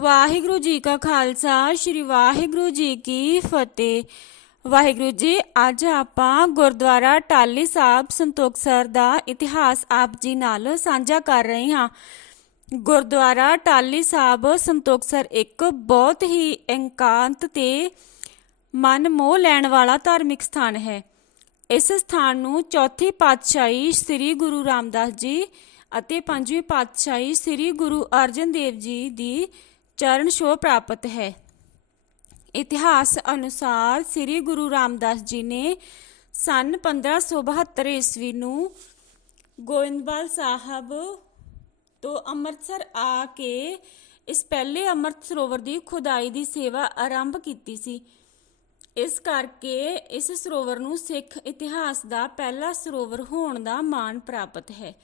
ਵਾਹਿਗੁਰੂ ਜੀ ਕਾ ਖਾਲਸਾ, ਸ੍ਰੀ ਵਾਹਿਗੁਰੂ ਜੀ ਕੀ ਫਤਿਹ। ਵਾਹਿਗੁਰੂ ਜੀ, ਅੱਜ ਆਪਾਂ ਗੁਰਦੁਆਰਾ ਟਾਲੀ ਸਾਹਿਬ ਸੰਤੋਖਸਰ ਦਾ ਇਤਿਹਾਸ ਆਪ ਜੀ ਨਾਲ ਸਾਂਝਾ ਕਰ ਰਹੇ ਹਾਂ। ਗੁਰਦੁਆਰਾ ਟਾਲੀ ਸਾਹਿਬ ਸੰਤੋਖਸਰ ਇੱਕ ਬਹੁਤ ਹੀ ਇਕਾਂਤ ਤੇ ਮਨ ਮੋਹ ਲੈਣ ਵਾਲਾ ਧਾਰਮਿਕ ਸਥਾਨ ਹੈ। ਇਸ ਸਥਾਨ ਨੂੰ ਚੌਥੀ ਪਾਤਸ਼ਾਹੀ ਸ੍ਰੀ ਗੁਰੂ ਰਾਮਦਾਸ ਜੀ ਅਤੇ ਪੰਜਵੀਂ ਪਾਤਸ਼ਾਹੀ ਸ੍ਰੀ ਗੁਰੂ ਅਰਜਨ ਦੇਵ ਜੀ ਦੀ ਚਰਨ ਛੋਹ ਪ੍ਰਾਪਤ ਹੈ। ਇਤਿਹਾਸ ਅਨੁਸਾਰ ਸ੍ਰੀ ਗੁਰੂ ਰਾਮਦਾਸ ਜੀ ਨੇ ਸਨ 1572 ਈਸਵੀ ਨੂੰ ਗੋਇੰਦਵਾਲ ਸਾਹਿਬ ਤੋਂ ਅੰਮ੍ਰਿਤਸਰ ਆ ਕੇ ਇਸ ਪਹਿਲੇ ਅੰਮ੍ਰਿਤ ਸਰੋਵਰ ਦੀ ਖੁਦਾਈ ਦੀ ਸੇਵਾ ਆਰੰਭ ਕੀਤੀ ਸੀ। ਇਸ ਕਰਕੇ ਇਸ ਸਰੋਵਰ ਨੂੰ ਸਿੱਖ ਇਤਿਹਾਸ ਦਾ ਪਹਿਲਾ ਸਰੋਵਰ ਹੋਣ ਦਾ ਮਾਣ ਪ੍ਰਾਪਤ ਹੈ।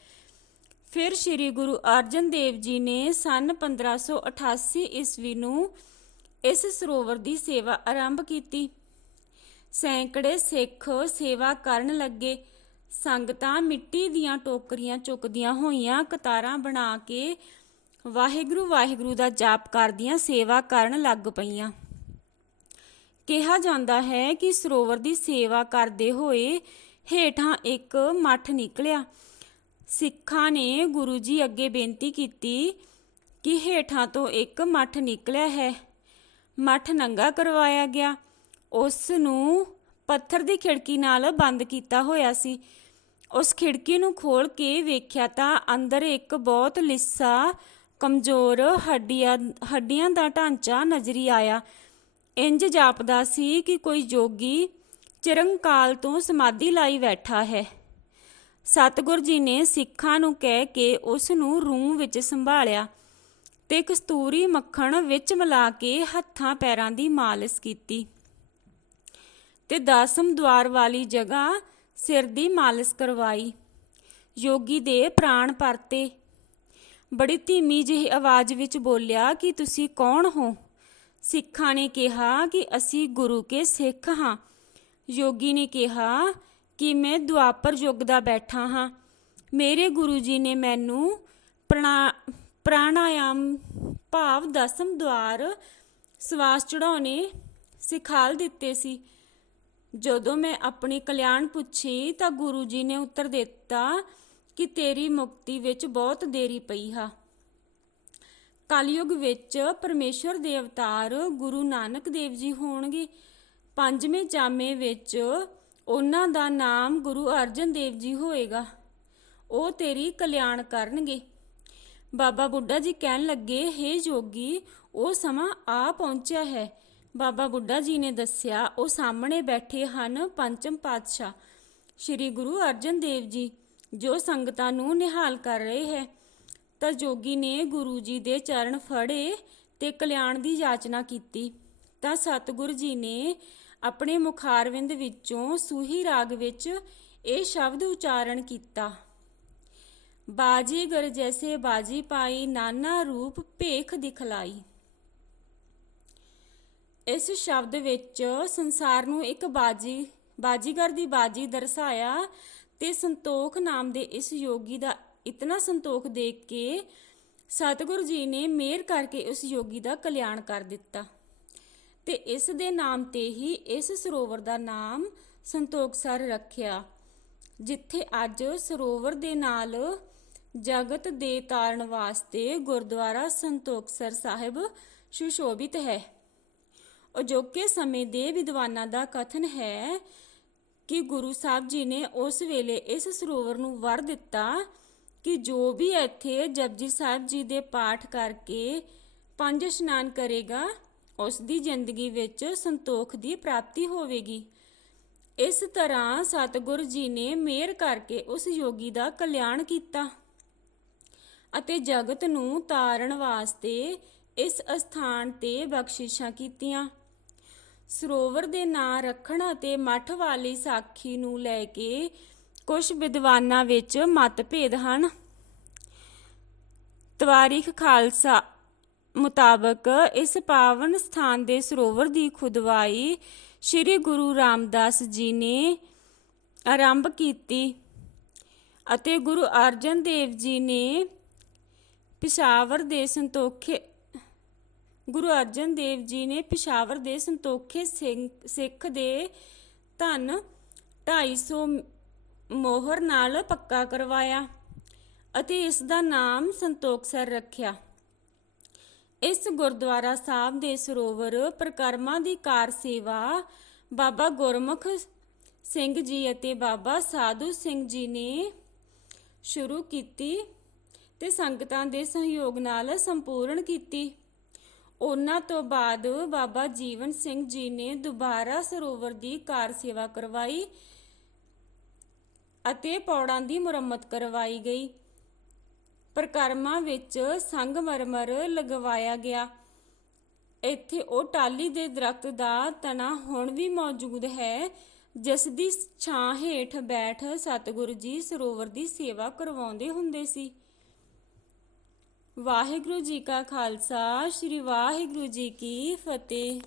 ਫਿਰ ਸ੍ਰੀ ਗੁਰੂ ਅਰਜਨ ਦੇਵ ਜੀ ਨੇ ਸਨ 1588 ਈਸਵੀ ਨੂੰ ਇਸ ਸਰੋਵਰ ਦੀ ਸੇਵਾ ਆਰੰਭ ਕੀਤੀ। ਸੈਂਕੜੇ ਸਿੱਖ ਸੇਵਾ ਕਰਨ ਲੱਗੇ। ਸੰਗਤਾਂ ਮਿੱਟੀ ਦੀਆਂ ਟੋਕਰੀਆਂ ਚੁੱਕਦੀਆਂ ਹੋਈਆਂ, ਕਤਾਰਾਂ ਬਣਾ ਕੇ ਵਾਹਿਗੁਰੂ ਵਾਹਿਗੁਰੂ ਦਾ ਜਾਪ ਕਰਦੀਆਂ, ਸੇਵਾ ਕਰਨ ਲੱਗ ਪਈਆਂ। ਕਿਹਾ ਜਾਂਦਾ ਹੈ ਕਿ ਸਰੋਵਰ ਦੀ ਸੇਵਾ ਕਰਦੇ ਹੋਏ ਹੇਠਾਂ ਇੱਕ ਮੱਠ ਨਿਕਲਿਆ। ਸਿੱਖਾਂ ਨੇ ਗੁਰੂ ਜੀ ਅੱਗੇ ਬੇਨਤੀ ਕੀਤੀ ਕਿ ਹੇਠਾਂ ਤੋਂ ਇੱਕ ਮੱਠ ਨਿਕਲਿਆ ਹੈ। ਮੱਠ ਨੰਗਾ ਕਰਵਾਇਆ ਗਿਆ। ਉਸ ਨੂੰ ਪੱਥਰ ਦੀ ਖਿੜਕੀ ਨਾਲ ਬੰਦ ਕੀਤਾ ਹੋਇਆ ਸੀ। ਉਸ ਖਿੜਕੀ ਨੂੰ ਖੋਲ ਕੇ ਵੇਖਿਆ ਤਾਂ ਅੰਦਰ ਇੱਕ ਬਹੁਤ ਲਿੱਸਾ, ਕਮਜ਼ੋਰ ਹੱਡੀਆਂ ਹੱਡੀਆਂ ਦਾ ਢਾਂਚਾ ਨਜ਼ਰੀ ਆਇਆ। ਇੰਜ ਜਾਪਦਾ ਸੀ ਕਿ ਕੋਈ ਜੋਗੀ ਚਿਰੰਕਾਲ ਤੋਂ ਸਮਾਧੀ ਲਾਈ ਬੈਠਾ ਹੈ। ਸਤਿਗੁਰ ਜੀ ਨੇ ਸਿੱਖਾਂ ਨੂੰ ਕਹਿ ਕੇ ਉਸ ਨੂੰ ਰੂਮ ਵਿੱਚ ਸੰਭਾਲਿਆ ਤੇ ਕਸਤੂਰੀ ਮੱਖਣ ਵਿੱਚ ਮਿਲਾ ਕੇ ਹੱਥਾਂ ਪੈਰਾਂ ਦੀ ਮਾਲਿਸ਼ ਕੀਤੀ ਤੇ ਦਸਮ ਦਵਾਰ ਵਾਲੀ ਜਗ੍ਹਾ ਸਿਰ ਦੀ ਮਾਲਿਸ਼ ਕਰਵਾਈ। ਯੋਗੀ ਦੇ ਪ੍ਰਾਣ ਪਰਤੇ। ਬੜੀ ਧੀਮੀ ਜਿਹੀ ਆਵਾਜ਼ ਵਿੱਚ ਬੋਲਿਆ, ਕਿ ਤੁਸੀਂ ਕੌਣ ਹੋ? ਸਿੱਖਾਂ ਨੇ ਕਿਹਾ ਕਿ ਅਸੀਂ ਗੁਰੂ ਕੇ ਸਿੱਖ ਹਾਂ। ਯੋਗੀ ਨੇ ਕਿਹਾ ਕਿ ਮੈਂ ਦੁਆਪਰ ਯੁੱਗ ਦਾ ਬੈਠਾ ਹਾਂ। ਮੇਰੇ ਗੁਰੂ ਜੀ ਨੇ ਮੈਨੂੰ ਪ੍ਰਣਾ, ਪ੍ਰਾਣਾਯਾਮ ਭਾਵ ਦਸਮ ਦਵਾਰ ਸਵਾਸ ਚੜਾਉਣੇ ਸਿਖਾਲ ਦਿੱਤੇ ਸੀ। ਜਦੋਂ ਮੈਂ ਆਪਣੀ ਕਲਿਆਣ ਪੁੱਛੀ ਤਾਂ ਗੁਰੂ ਜੀ ਨੇ ਉੱਤਰ ਦਿੱਤਾ ਕਿ ਤੇਰੀ ਮੁਕਤੀ ਵਿੱਚ ਬਹੁਤ ਦੇਰੀ ਪਈ ਹੈ ਕਲਯੁਗ ਵਿੱਚ ਪਰਮੇਸ਼ਰ ਦੇ ਅਵਤਾਰ ਗੁਰੂ ਨਾਨਕ ਦੇਵ ਜੀ ਹੋਣਗੇ। ਪੰਜਵੇਂ ਜਾਮੇ ਵਿੱਚ ਉਹਨਾਂ ਦਾ ਨਾਮ ਗੁਰੂ ਅਰਜਨ ਦੇਵ ਜੀ ਹੋਏਗਾ। ਉਹ ਤੇਰੀ ਕਲਿਆਣ ਕਰਨਗੇ। ਬਾਬਾ ਬੁੱਢਾ ਜੀ ਕਹਿਣ ਲੱਗੇ, ਹੇ ਜੋਗੀ, ਉਹ ਸਮਾਂ ਆ ਪਹੁੰਚਿਆ ਹੈ। ਬਾਬਾ ਬੁੱਢਾ ਜੀ ਨੇ ਦੱਸਿਆ, ਉਹ ਸਾਹਮਣੇ ਬੈਠੇ ਹਨ ਪੰਚਮ ਪਾਤਸ਼ਾਹ, ਸ੍ਰੀ ਗੁਰੂ ਅਰਜਨ ਦੇਵ ਜੀ, ਜੋ ਸੰਗਤਾਂ ਨੂੰ ਨਿਹਾਲ ਕਰ ਰਹੇ ਹੈ। ਤਾਂ ਜੋਗੀ ਨੇ ਗੁਰੂ ਜੀ ਦੇ ਚਰਨ ਫੜੇ ਤੇ ਕਲਿਆਣ ਦੀ ਯਾਚਨਾ ਕੀਤੀ। ਤਾਂ ਸਤਿਗੁਰ ਜੀ ਨੇ ਆਪਣੇ ਮੁਖਾਰਵਿੰਦ ਵਿੱਚੋਂ ਸੂਹੀ ਰਾਗ ਵਿੱਚ ਇਹ ਸ਼ਬਦ ਉਚਾਰਨ ਕੀਤਾ। ਬਾਜੀਗਰ ਜੈਸੇ ਬਾਜੀ ਪਾਈ ਨਾਨਾ ਰੂਪ ਭੇਖ ਦਿਖਲਾਈ। ਇਸ ਸ਼ਬਦ ਵਿੱਚ ਸੰਸਾਰ ਨੂੰ ਇੱਕ ਬਾਜੀ, ਬਾਜੀਗਰ ਦੀ ਬਾਜੀ ਦਰਸਾਇਆ ਤੇ ਸੰਤੋਖ ਨਾਮ ਦੇ ਇਸ ਯੋਗੀ ਦਾ ਇਤਨਾ ਸੰਤੋਖ ਦੇਖ ਕੇ ਸਤਿਗੁਰੂ ਜੀ ਨੇ ਮਿਹਰ ਕਰਕੇ ਉਸ ਯੋਗੀ ਦਾ ਕਲਿਆਣ ਕਰ ਦਿੱਤਾ। ਤੇ ਇਸ ਦੇ ਨਾਮ ਤੇ ਹੀ ਇਸ ਸਰੋਵਰ ਦਾ ਨਾਮ ਸੰਤੋਖਸਰ ਰੱਖਿਆ, ਜਿੱਥੇ ਅੱਜ ਸਰੋਵਰ ਦੇ ਨਾਲ ਜਗਤ ਦੇ ਤਾਰਨ ਵਾਸਤੇ ਗੁਰਦੁਆਰਾ ਸੰਤੋਖਸਰ ਸਾਹਿਬ ਸੁਸ਼ੋਭਿਤ ਹੈ। ਅਜੋਕੇ ਸਮੇਂ ਦੇ ਵਿਦਵਾਨਾਂ ਦਾ ਕਥਨ ਹੈ ਕਿ ਗੁਰੂ ਸਾਹਿਬ ਜੀ ਨੇ ਉਸ ਵੇਲੇ ਇਸ ਸਰੋਵਰ ਨੂੰ ਵਰ ਦਿੱਤਾ ਕਿ ਜੋ ਵੀ ਇੱਥੇ ਜਪਜੀ ਸਾਹਿਬ ਜੀ ਦੇ ਪਾਠ ਕਰਕੇ ਪੰਜ ਇਸ਼ਨਾਨ ਕਰੇਗਾ ਉਸ ਦੀ ਜ਼ਿੰਦਗੀ ਵਿੱਚ ਸੰਤੋਖ ਦੀ ਪ੍ਰਾਪਤੀ ਹੋਵੇਗੀ। ਇਸ ਤਰ੍ਹਾਂ ਸਤਿਗੁਰ ਜੀ ਨੇ ਮਿਹਰ ਕਰਕੇ ਉਸ ਯੋਗੀ ਦਾ ਕਲਿਆਣ ਕੀਤਾ ਅਤੇ ਜਗਤ ਨੂੰ ਤਾਰਨ ਵਾਸਤੇ ਇਸ ਅਸਥਾਨ ਤੇ ਬਖਸ਼ਿਸ਼ਾਂ ਕੀਤੀਆਂ। ਸਰੋਵਰ ਦੇ ਨਾਂ ਰੱਖਣ ਅਤੇ ਮੱਠ ਵਾਲੀ ਸਾਖੀ ਨੂੰ ਲੈ ਕੇ ਕੁਝ ਵਿਦਵਾਨਾਂ ਵਿੱਚ ਮਤਭੇਦ ਹਨ। ਤਵਾਰੀਖ ਖਾਲਸਾ ਮੁਤਾਬਕ ਇਸ ਪਾਵਨ ਸਥਾਨ ਦੇ ਸਰੋਵਰ ਦੀ ਖੁਦਵਾਈ ਸ੍ਰੀ ਗੁਰੂ ਰਾਮਦਾਸ ਜੀ ਨੇ ਆਰੰਭ ਕੀਤੀ ਅਤੇ ਗੁਰੂ ਅਰਜਨ ਦੇਵ ਜੀ ਨੇ ਪਿਸ਼ਾਵਰ ਦੇ ਸੰਤੋਖੇ, ਗੁਰੂ ਅਰਜਨ ਦੇਵ ਜੀ ਨੇ ਪਿਸ਼ਾਵਰ ਦੇ ਸੰਤੋਖੇ ਸਿੰਘ, ਸਿੱਖ ਦੇ ਧਨ 250 ਮੋਹਰ ਨਾਲ ਪੱਕਾ ਕਰਵਾਇਆ ਅਤੇ ਇਸ ਦਾ ਨਾਮ ਸੰਤੋਖਸਰ ਰੱਖਿਆ। ਇਸ ਗੁਰਦੁਆਰਾ ਸਾਹਿਬ ਦੇ ਸਰੋਵਰ ਪ੍ਰਕਰਮਾ ਦੀ ਕਾਰ ਸੇਵਾ ਬਾਬਾ ਗੁਰਮੁਖ ਸਿੰਘ ਜੀ ਅਤੇ ਬਾਬਾ ਸਾਧੂ ਸਿੰਘ ਜੀ ਨੇ ਸ਼ੁਰੂ ਕੀਤੀ ਤੇ ਸੰਗਤਾਂ ਦੇ ਸਹਿਯੋਗ ਨਾਲ ਸੰਪੂਰਨ ਕੀਤੀ। ਉਹਨਾਂ ਤੋਂ ਬਾਅਦ ਬਾਬਾ ਜੀਵਨ ਸਿੰਘ ਜੀ ਨੇ ਦੁਬਾਰਾ ਸਰੋਵਰ ਦੀ ਕਾਰ ਸੇਵਾ ਕਰਵਾਈ ਅਤੇ ਪੌੜਾਂ ਦੀ ਮੁਰੰਮਤ ਕਰਵਾਈ ਗਈ। ਪ੍ਰਕਰਮਾਂ ਵਿੱਚ ਸੰਗਮਰਮਰ ਲਗਵਾਇਆ ਗਿਆ। ਇੱਥੇ ਉਹ ਟਾਲੀ ਦੇ ਦਰਖਤ ਦਾ ਤਣਾ ਹੁਣ ਵੀ ਮੌਜੂਦ ਹੈ, ਜਿਸ ਦੀ ਛਾਂ ਹੇਠ ਬੈਠ ਸਤਿਗੁਰੂ ਜੀ ਸਰੋਵਰ ਦੀ ਸੇਵਾ ਕਰਵਾਉਂਦੇ ਹੁੰਦੇ ਸੀ। ਵਾਹਿਗੁਰੂ ਜੀ ਕਾ ਖਾਲਸਾ, ਸ੍ਰੀ ਵਾਹਿਗੁਰੂ ਜੀ ਕੀ ਫਤਿਹ।